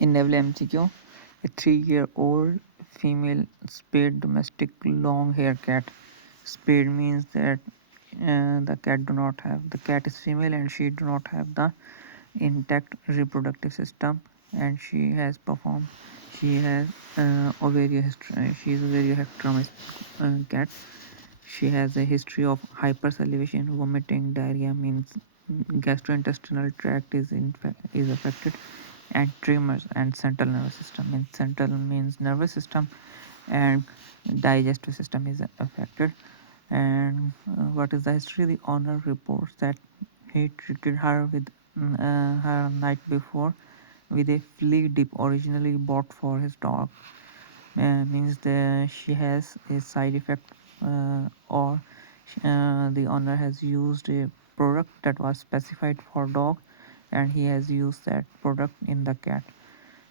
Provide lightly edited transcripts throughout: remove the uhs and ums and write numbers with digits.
In NAVLE MCQ, a 3-year-old female spayed domestic long-haired cat. Spayed means that the cat is female and she do not have the intact reproductive system, and she has she is a very hysterectomic cat. She has a history of hypersalivation, vomiting, diarrhea, means gastrointestinal tract is affected, and tremors, and central nervous system means central means nervous system, and digestive system is affected. And what is the history? The owner reports that he treated her with her night before with a flea dip originally bought for his dog. Means she has a side effect, or the owner has used a product that was specified for dog, and he has used that product in the cat.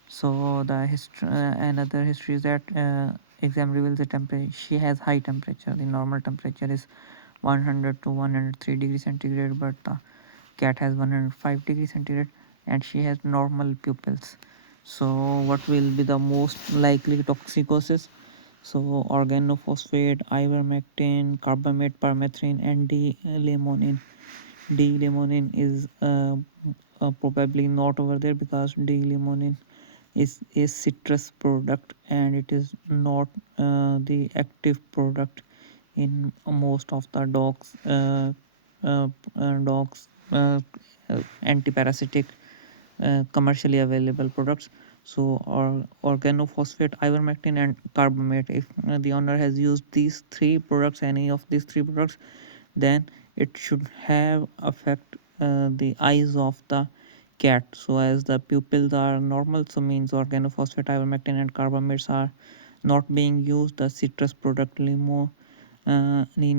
So the history, another history is that exam reveals the temperature. She has high temperature. The normal temperature is 100 to 103 degrees centigrade, but the cat has 105 degrees centigrade, and she has normal pupils. So what will be the most likely toxicosis? So organophosphate, ivermectin, carbamate, permethrin, and D-limonene. D-limonene is probably not over there, because D-limonene is a citrus product and it is not the active product in most of the uh, dogs antiparasitic commercially available products. So organophosphate, ivermectin, and carbamate, if the owner has used these three products, any of these three products, then it should have affect the eyes of the cat. So as the pupils are normal, so means organophosphate, ivermectin, and carbamates are not being used. The citrus product limonene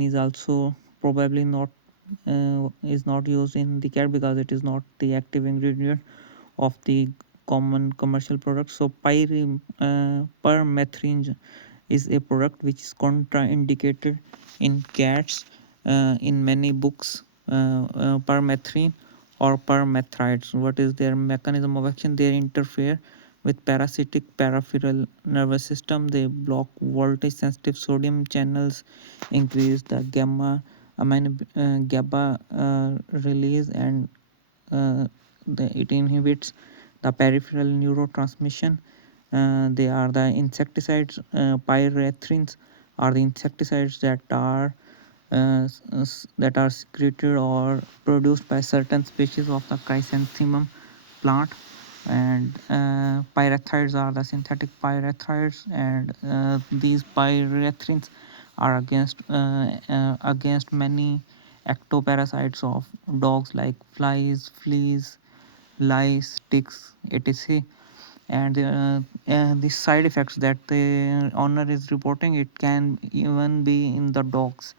is also probably not is not used in the cat, because it is not the active ingredient of the common commercial products. So permethrin is a product which is contraindicated in cats in many books. Permethrin or permethrites, what is their mechanism of action? They interfere with parasitic peripheral nervous system. They block voltage sensitive sodium channels, increase the GABA release, and it inhibits the peripheral neurotransmission. They are the insecticides. Pyrethrins are the insecticides that are secreted or produced by certain species of the chrysanthemum plant. And pyrethrins are the synthetic pyrethrins, and these pyrethrins are against many ectoparasites of dogs, like flies, fleas, lice, ticks, etc. And the side effects that the owner is reporting, it can even be in the dogs,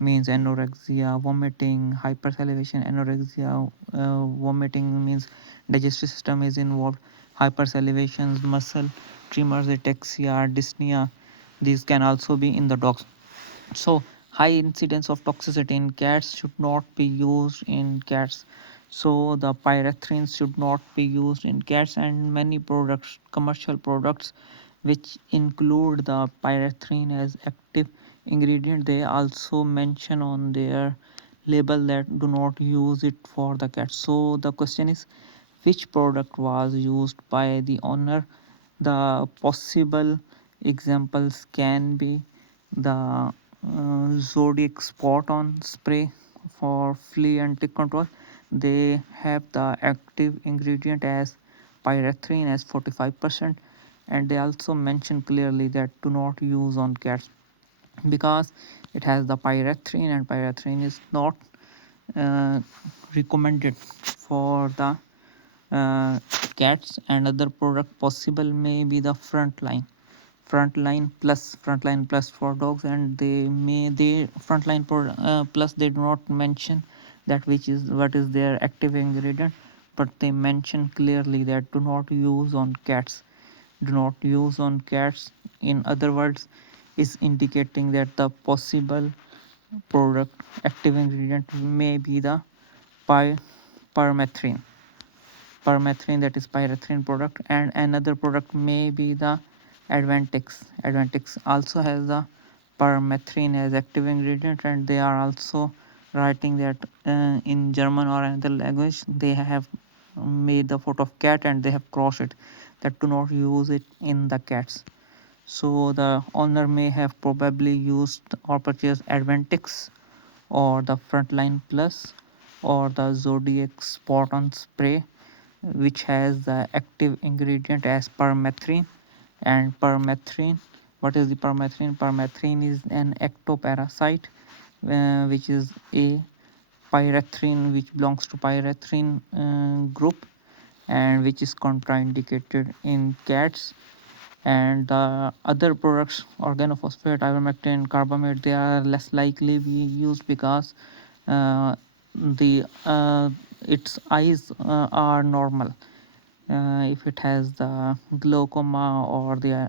means anorexia, vomiting, hypersalivation. Anorexia, vomiting means digestive system is involved. Hypersalivations, muscle tremors, ataxia, dyspnea, these can also be in the dogs. So high incidence of toxicity in cats should not be used in cats. So the pyrethrins should not be used in cats, and many products, commercial products, which include the pyrethrin as active ingredient, they also mention on their label that do not use it for the cat. So the question is, which product was used by the owner? The possible examples can be the Zodiac spot on spray for flea and tick control. They have the active ingredient as pyrethrin as 45%, and they also mention clearly that do not use on cats, because it has the pyrethrin, and pyrethrin is not uh, recommended for the cats. And other product possible may be the frontline plus for dogs, and they plus, they do not mention that which is what is their active ingredient, but they mention clearly that do not use on cats. Do not use on cats, in other words, is indicating that the possible product active ingredient may be the permethrin. permethrin, that is pyrethrin product, and another product may be the Advantix. Advantix also has the permethrin as active ingredient, and they are also writing that in German or another language they have made the photo of cat and they have crossed it, that do not use it in the cats. So the owner may have probably used or purchased Advantix or the Frontline Plus or the Zodiac Spot on Spray, which has the active ingredient as permethrin. And permethrin, what is the permethrin? Permethrin is an ectoparasite, which is a pyrethrin, which belongs to pyrethrin group, and which is contraindicated in cats. And the other products, organophosphate, ivermectin, carbamate, they are less likely be used because the its eyes are normal. If it has the glaucoma or the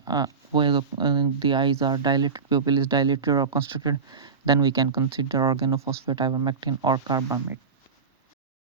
eyes are dilated, pupil is dilated or constricted, then we can consider organophosphate, ivermectin, or carbamate.